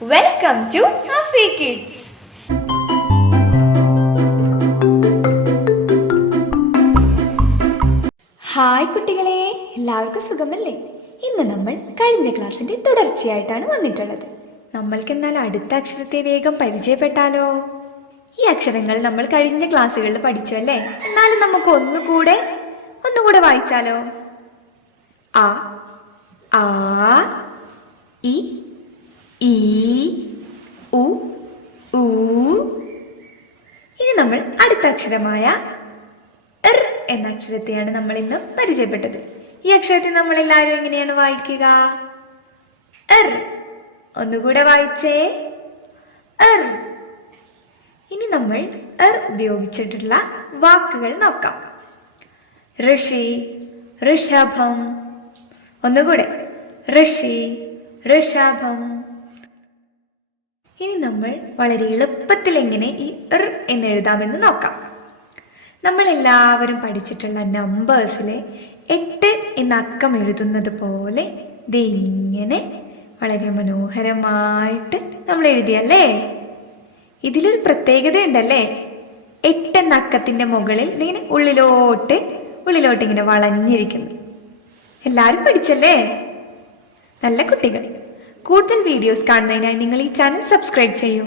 Welcome to Happy Kids. Hi കുട്ടികളെ, എല്ലാവർക്കും സുഖമല്ലേ? ഇന്ന് നമ്മൾ കഴിഞ്ഞ ക്ലാസ്സിൻ്റെ തുടർച്ചയായിട്ടാണ് വന്നിട്ടുള്ളത്. നമ്മൾക്കെന്നാൽ അടുത്ത അക്ഷരത്തെ വേഗം പരിചയപ്പെട്ടാലോ? ഈ അക്ഷരങ്ങൾ നമ്മൾ കഴിഞ്ഞ ക്ലാസ്സുകളിൽ പഠിച്ചു അല്ലേ? എന്നാലും നമുക്ക് ഒന്നുകൂടെ വായിച്ചാലോ? ആ, ആ, ഇ, ഈ, ഉ, ഊ. ഇനി നമ്മൾ അടുത്ത അക്ഷരമായ ർ എന്ന അക്ഷരത്തെയാണ് നമ്മൾ ഇന്ന് പരിചയപ്പെട്ടത്. ഈ അക്ഷരത്തെ നമ്മൾ എല്ലാവരും എങ്ങനെയാണ് വായിക്കുക? ർ. ഒന്നുകൂടെ വായിച്ചേ, ർ. ഇനി നമ്മൾ ർ ഉപയോഗിച്ചിട്ടുള്ള വാക്കുകൾ നോക്കാം. ഋഷി, ഋഷഭം. ഒന്നുകൂടെ, ഋഷി, ഋഷഭം. ഇനി നമ്മൾ വളരെ എളുപ്പത്തിൽ എങ്ങനെ ഈ ർ എന്ന് എഴുതാമെന്ന് നോക്കാം. നമ്മൾ എല്ലാവരും പഠിച്ചിട്ടുള്ള നമ്പേഴ്സിലെ 8 എന്ന അക്കം എഴുതുന്നത് പോലെ ഇങ്ങനെ വളരെ മനോഹരമായിട്ട് നമ്മൾ എഴുതിയല്ലേ? ഇതിലൊരു പ്രത്യേകത ഉണ്ടല്ലേ? 8 എന്ന അക്കത്തിൻ്റെ മുകളിൽ ഇങ്ങനെ ഉള്ളിലോട്ട് ഇങ്ങനെ വളഞ്ഞിരിക്കുന്നു. എല്ലാവരും പഠിച്ചല്ലേ? നല്ല കുട്ടികൾ. കൂടുതൽ വീഡിയോസ് കാണുന്നതിനായി നിങ്ങൾ ഈ ചാനൽ സബ്സ്ക്രൈബ് ചെയ്യൂ.